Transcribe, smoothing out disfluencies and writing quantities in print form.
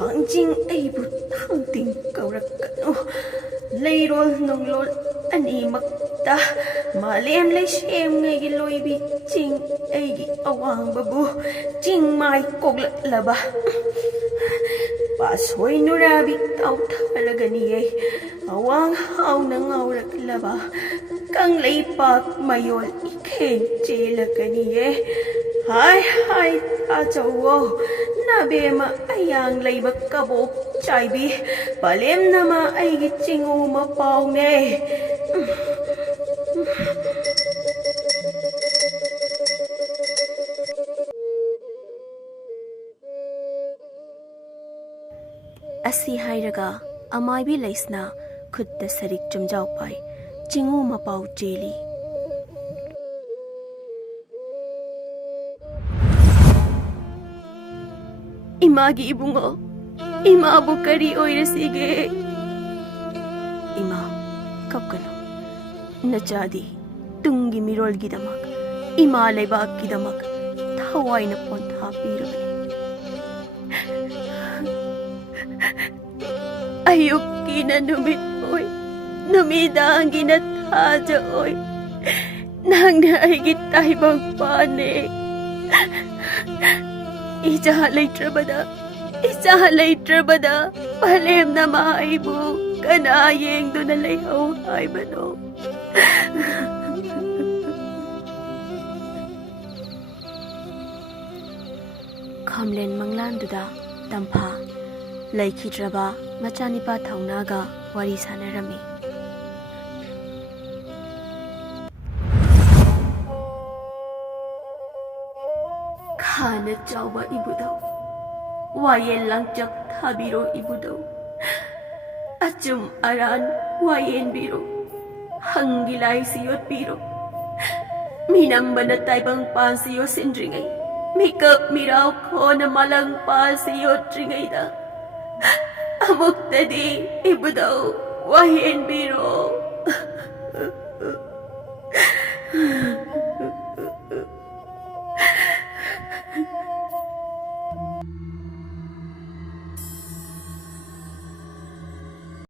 Hangjing aibu thangting kaurakano leirol nonglol ani makta malem lay shem ngay giloibi ching ay awang babu ching mai koglat laba pasoy nurabi tau talaganiye awang haw nang aurak laba kang laypak mayol iken chelaganiye hai achawo nabema ayang laybak Kabokchaibee palem nama ay gitsingo mapaw ne Asi hairaga amaibi laisna khutta sarik chumjau pai chingu mapau jeli Imagi ibungo ima bu kari oirasige ima kapkano nachadi tungi mirol gidamak ima laibak gidamak thawai na pontha pirabani ayuki na numit oy numidangi na thaja oy nang naigit taibang pane Ija trabada palem na maibu kanayeng do na layhaw ay bano Kamlen manglan duda tampha laikhidraba machanipa thaunaga wari sanarami Khana chawba ibudau wayen langchak thabiro ibudau achum aran wayen biro hangilai siyot biro minam banatay bang pansiyo sindringay makeup miraw ko na malang pasiyot ringay da amok tadi ibudau wayen biro